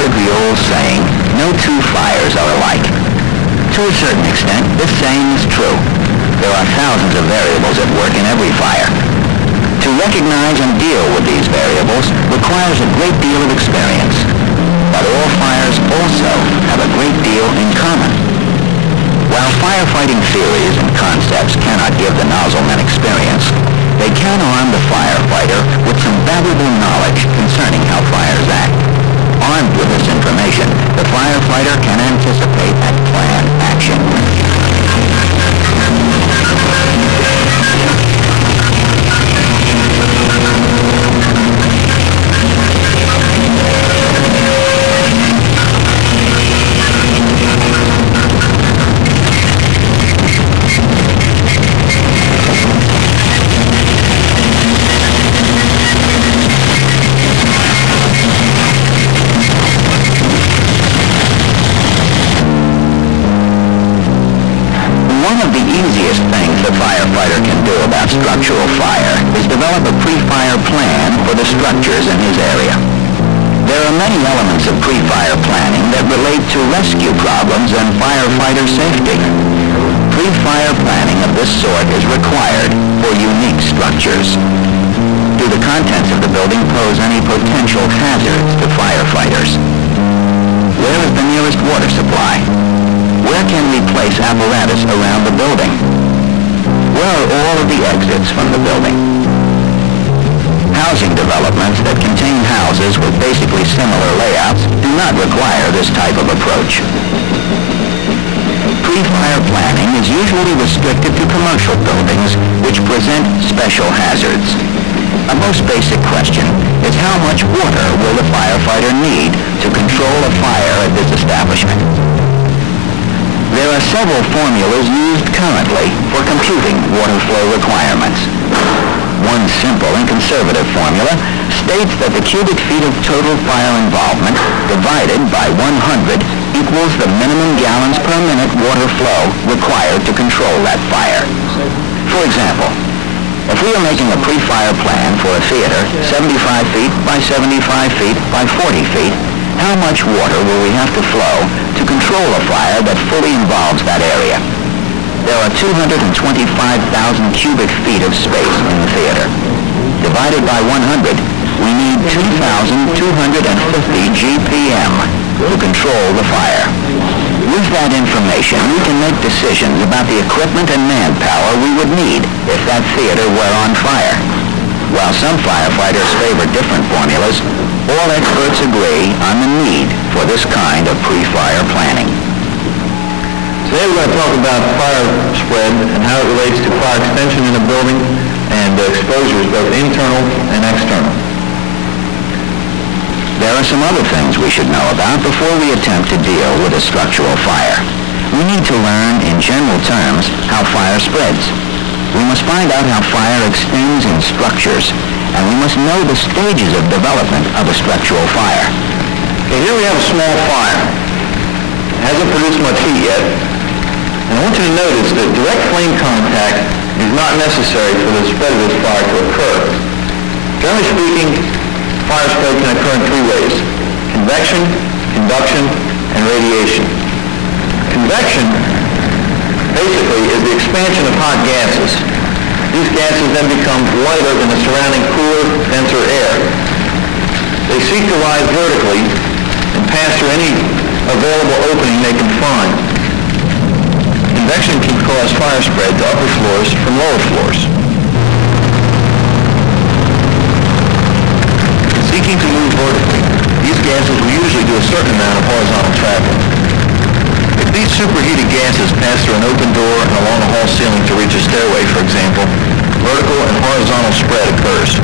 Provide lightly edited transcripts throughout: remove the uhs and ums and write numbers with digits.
heard the old saying, no two fires are alike. To a certain extent, this saying is true. There are thousands of variables at work in every fire. To recognize and deal with these variables requires a great deal of experience. But all fires also have a great deal in common. While firefighting theories and concepts cannot give the nozzleman experience, they can arm the firefighter with some valuable knowledge concerning how fires act. Armed with this information, the firefighter can anticipate and plan action. One of the easiest things the firefighter can do about structural fire is develop a pre-fire plan for the structures in his area. There are many elements of pre-fire planning that relate to rescue problems and firefighter safety. Pre-fire planning of this sort is required for unique structures. Do the contents of the building pose any potential hazards to firefighters? Where is the nearest water supply? Where can we place apparatus around the building? Where are all of the exits from the building? Housing developments that contain houses with basically similar layouts do not require this type of approach. Pre-fire planning is usually restricted to commercial buildings which present special hazards. A most basic question is how much water will the firefighter need to control a fire at this establishment? There are several formulas used currently for computing water flow requirements. One simple and conservative formula states that the cubic feet of total fire involvement divided by 100 equals the minimum gallons per minute water flow required to control that fire. For example, if we are making a pre-fire plan for a theater 75 feet by 75 feet by 40 feet, how much water will we have to flow to control a fire that fully involves that area? There are 225,000 cubic feet of space in the theater. Divided by 100, we need 2,250 GPM to control the fire. With that information, we can make decisions about the equipment and manpower we would need if that theater were on fire. While some firefighters favor different formulas, all experts agree on the need for this kind of pre-fire planning. Today we're going to talk about fire spread and how it relates to fire extension in a building and exposures, both internal and external. There are some other things we should know about before we attempt to deal with a structural fire. We need to learn, in general terms, how fire spreads. We must find out how fire extends in structures, and we must know the stages of development of a structural fire. Okay, here we have a small fire. It hasn't produced much heat yet. And I want you to notice that direct flame contact is not necessary for the spread of this fire to occur. Generally speaking, fire spread can occur in three ways: convection, conduction, and radiation. Convection basically is the expansion of hot gases. These gases then become lighter in the surrounding cooler, denser air. They seek to rise vertically and pass through any available opening they can find. Convection can cause fire spread to upper floors from lower floors. Seeking to move vertically, these gases will usually do a certain amount of horizontal traveling. If these superheated gases pass through an open door and along a hall ceiling to reach a stairway, for example, vertical and horizontal spread occurs.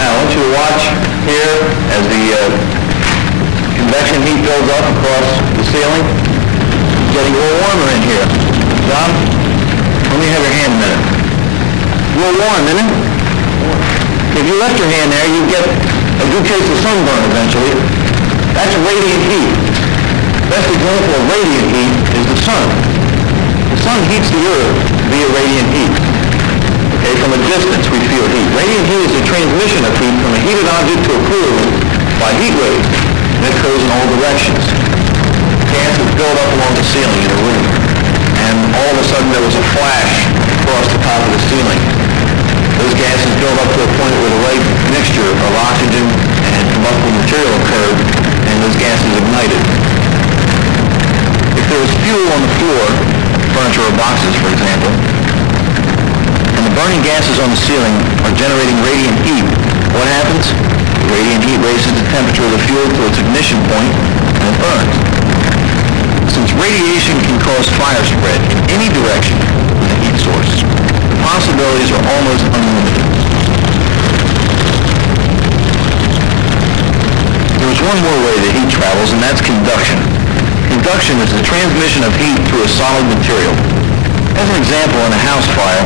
Now I want you to watch here as the convection heat builds up across the ceiling. It's getting a little warmer in here. John, let me have your hand a minute. A little warm, isn't it? If you left your hand there, you'd get a good case of sunburn eventually. That's radiant heat. The best example of radiant heat is the sun. The The sun heats the earth via radiant heat. Okay, from a distance we feel heat. Radiant heat is the transmission of heat from a heated object to a cooler room by heat waves. And it occurs in all directions. Gases build up along the ceiling in a room. And all of a sudden there was a flash across the top of the ceiling. Those gases build up to a point where the right mixture of oxygen and combustible material occurred, and those gases ignited. If there was fuel on the floor, furniture or boxes for example, and the burning gases on the ceiling are generating radiant heat, what happens? The radiant heat raises the temperature of the fuel to its ignition point, and it burns. Since radiation can cause fire spread in any direction from the heat source, the possibilities are almost unlimited. There's one more way that heat travels, and that's conduction. Conduction is the transmission of heat through a solid material. As an example, in a house fire,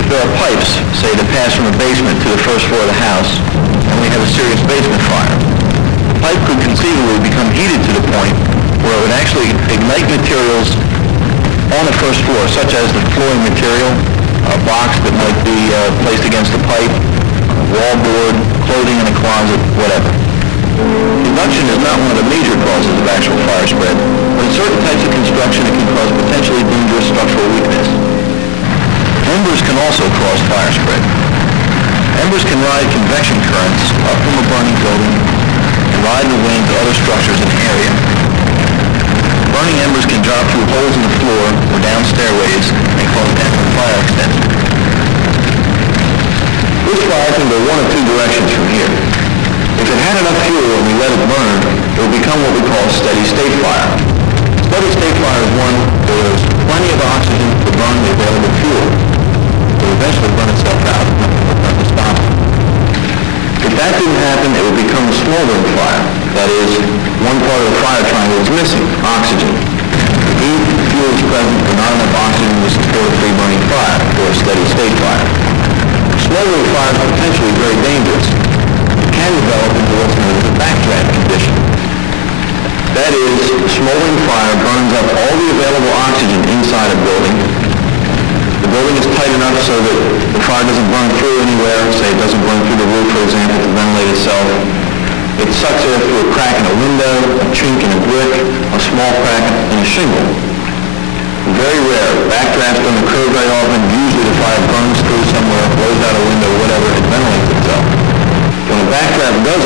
if there are pipes, say, that pass from the basement to the first floor of the house, and we have a serious basement fire, the pipe could conceivably become heated to the point where it would actually ignite materials on the first floor, such as the flooring material, a box that might be placed against the pipe, a wallboard, clothing in a closet, whatever. Conduction is not one of the major causes of actual fire spread, but in certain types of construction it can cause potentially dangerous structural weakness. Embers can also cause fire spread. Embers can ride convection currents up from a burning building and ride in the wind to other structures in the area. Burning embers can drop through holes in the floor or down stairways and cause death from fire extension. This fire can go one of two directions from here. If it had enough fuel and we let it burn, it would become what we call a steady-state fire. Steady-state fire is one where there's plenty of oxygen to burn the available fuel. It will eventually burn itself out and nothing will come to stop it. If that didn't happen, it would become a smoldering fire. That is, one part of the fire triangle is missing, oxygen. The heat, the fuel is present, but not enough oxygen to support a free-burning fire, or a steady-state fire. Smoldering fire is potentially very dangerous. It can develop into what's known as a backdraft condition. That is, smoldering fire burns up all the available oxygen inside a building. The building is tight enough so that the fire doesn't burn through anywhere. Say it doesn't burn through the roof, for example, to ventilate itself. It sucks air through a crack in a window, a chink in a brick, a small crack in a shingle. Very rare. Backdrafts don't occur very often. Usually the fire burns through somewhere, blows out a window, whatever, it ventilates itself. When a backdraft does